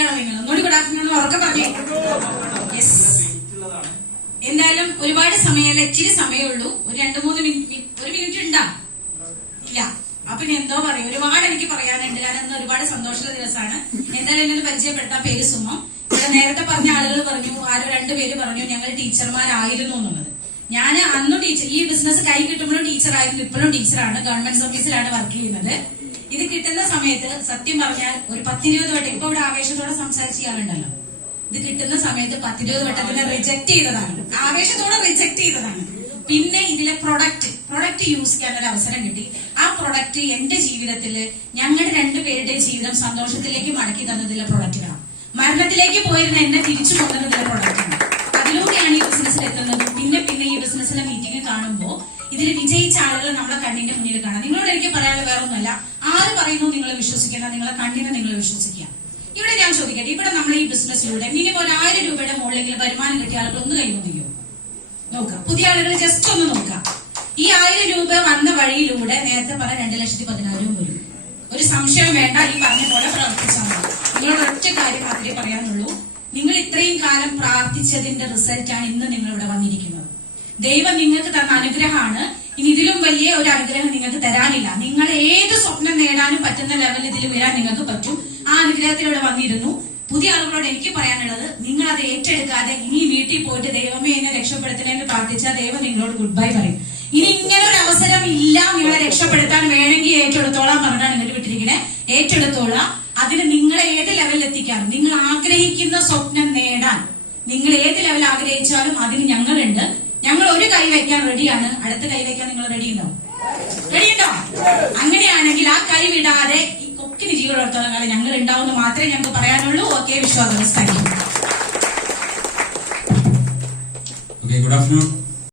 ചിരിക്കണം നിങ്ങൾ. ഒന്നുകൂടി good afternoon ഉറക്കെ പറഞ്ഞേ. യെസ്, എന്തായാലും ഒരുപാട് സമയമല്ല, ഇച്ചിരി സമയമുള്ളൂ. ഒരു 2-3 മിനിറ്റ് ഉണ്ടാ ഇല്ല. അപ്പൊ ഇനി എന്തോ പറയും, ഒരുപാട് എനിക്ക് പറയാനുണ്ട്. കാരണം ഇന്ന് ഒരുപാട് സന്തോഷമുള്ള ദിവസമാണ്. എന്തായാലും എന്നെ പരിചയപ്പെടുത്താൻ, പേര് സുമം. ഇവിടെ നേരത്തെ പറഞ്ഞ ആളുകൾ പറഞ്ഞു, ആരോ 2 പേര് പറഞ്ഞു ഞങ്ങൾ ടീച്ചർമാരായിരുന്നു എന്നുള്ളത്. ഞാൻ അന്ന് ഈ ബിസിനസ് കൈ കിട്ടുമ്പോഴും ടീച്ചറായിരുന്നു, ഇപ്പോഴും ടീച്ചറാണ്. ഗവൺമെന്റ് സർവീസിലാണ് വർക്ക് ചെയ്യുന്നത്. ഇത് കിട്ടുന്ന സമയത്ത് സത്യം പറഞ്ഞാൽ ഒരു 10-20 വട്ടം, ഇപ്പൊ ഇവിടെ ആവേശത്തോടെ സംസാരിച്ച ആളുണ്ടല്ലോ, ഇത് കിട്ടുന്ന സമയത്ത് 10-20 വട്ടത്തിനെ റിജക്ട് ചെയ്തതാണ്, ആവേശത്തോടെ റിജക്ട് ചെയ്തതാണ്. പിന്നെ ഇതിലെ പ്രൊഡക്റ്റ് യൂസ് ചെയ്യാൻ ഒരു അവസരം കിട്ടി. ആ പ്രൊഡക്റ്റ് എന്റെ ജീവിതത്തില് ഞങ്ങളുടെ 2 പേരുടെയും ജീവിതം സന്തോഷത്തിലേക്ക് മടക്കി തന്നതിലെ പ്രൊഡക്റ്റിനാണ്. മരണത്തിലേക്ക് പോയിരുന്ന എന്നെ തിരിച്ചു കൊണ്ടുവന്നതിലെ പ്രൊഡക്റ്റാണ്. അതിലൂടെയാണ് ഈ ബിസിനസ്സിൽ എത്തുന്നത്. പിന്നെ ഈ ബിസിനസ്സിലെ മീറ്റിംഗ് കാണുമ്പോൾ ഇതിൽ വിജയിച്ച ആളുകൾ നമ്മളെ കണ്ണിന്റെ മുന്നിൽ കാണാം. നിങ്ങളോട് എനിക്ക് പറയാനുള്ള വേറെ ഒന്നുമല്ല, ആര് പറയുന്നു നിങ്ങൾ വിശ്വസിക്കേണ്ട, നിങ്ങളെ കണ്ണിനെ നിങ്ങൾ വിശ്വസിക്കുക. ഇവിടെ ഞാൻ ചോദിക്കട്ടെ, ഇവിടെ നമ്മൾ ഈ ബിസിനസ്സിലൂടെ മിനിമം 1000 രൂപയുടെ മുകളിലെങ്കിലും വരുമാനം കിട്ടിയ ആളുകൾ ഒന്ന് കൈവന്നിയോ? നോക്കാം, പുതിയ ആളുകൾ ജസ്റ്റ് ഒന്ന് നോക്കാം. ഈ 1000 രൂപ വന്ന വഴിയിലൂടെ നേരത്തെ പറഞ്ഞ 2,16,000 വരും. ഒരു സംശയം വേണ്ട, ഈ പറഞ്ഞ പോലെ പ്രവർത്തിച്ചാൽ മതി. നിങ്ങളോട് ഒറ്റ കാര്യം മാത്രമേ പറയാനുള്ളൂ, നിങ്ങൾ ഇത്രയും കാലം പ്രാർത്ഥിച്ചതിന്റെ റിസൾട്ടാണ് ഇന്ന് നിങ്ങൾ ഇവിടെ വന്നിരിക്കുന്നത്. ദൈവം നിങ്ങൾക്ക് തന്ന അനുഗ്രഹമാണ്. ഇനി ഇതിലും വലിയ ഒരു അനുഗ്രഹം നിങ്ങൾക്ക് തരാനില്ല. നിങ്ങൾ ഏത് സ്വപ്നം നേടാനും പറ്റുന്ന ലെവലിൽ ഇതിൽ വരാൻ നിങ്ങൾക്ക് പറ്റും. ആ അനുഗ്രഹത്തിലൂടെ വന്നിരുന്നു. പുതിയ ആളുകളോട് എനിക്ക് പറയാനുള്ളത്, നിങ്ങൾ അത് ഏറ്റെടുക്കാതെ ഇനി വീട്ടിൽ പോയിട്ട് ദൈവമേ എന്നെ രക്ഷപ്പെടുത്തണമെന്ന് പ്രാർത്ഥിച്ചാൽ ദൈവം നിങ്ങളോട് ഗുഡ് ബൈ പറയും. ഇനി ഇങ്ങനെ ഒരു അവസരം ഇല്ല, നിങ്ങളെ രക്ഷപ്പെടുത്താൻ വേണമെങ്കിൽ ഏറ്റെടുത്തോളാം പറഞ്ഞാണ് എന്നിട്ട് വിട്ടിരിക്കണേ. ഏറ്റെടുത്തോളാം. അതിന് നിങ്ങളെ ഏത് ലെവലിൽ എത്തിക്കാനും, നിങ്ങൾ ആഗ്രഹിക്കുന്ന സ്വപ്നം നേടാൻ നിങ്ങൾ ഏത് ലെവൽ ആഗ്രഹിച്ചാലും അതിന് ഞങ്ങളുണ്ട്. ഞങ്ങൾ ഒരു കൈ വയ്ക്കാൻ റെഡിയാണ്. അടുത്ത കൈ വയ്ക്കാൻ നിങ്ങൾ റെഡിയുണ്ടോ? അങ്ങനെയാണെങ്കിൽ ആ കൈ വിടാതെ ഈ കൊക്കിന് ജീവനോടത്തോളം കാലം ഞങ്ങൾ ഉണ്ടാവുമെന്ന് മാത്രമേ ഞങ്ങൾക്ക് പറയാനുള്ളൂ. ഓക്കെ, വിശ്വാസം. Thank you. Good afternoon.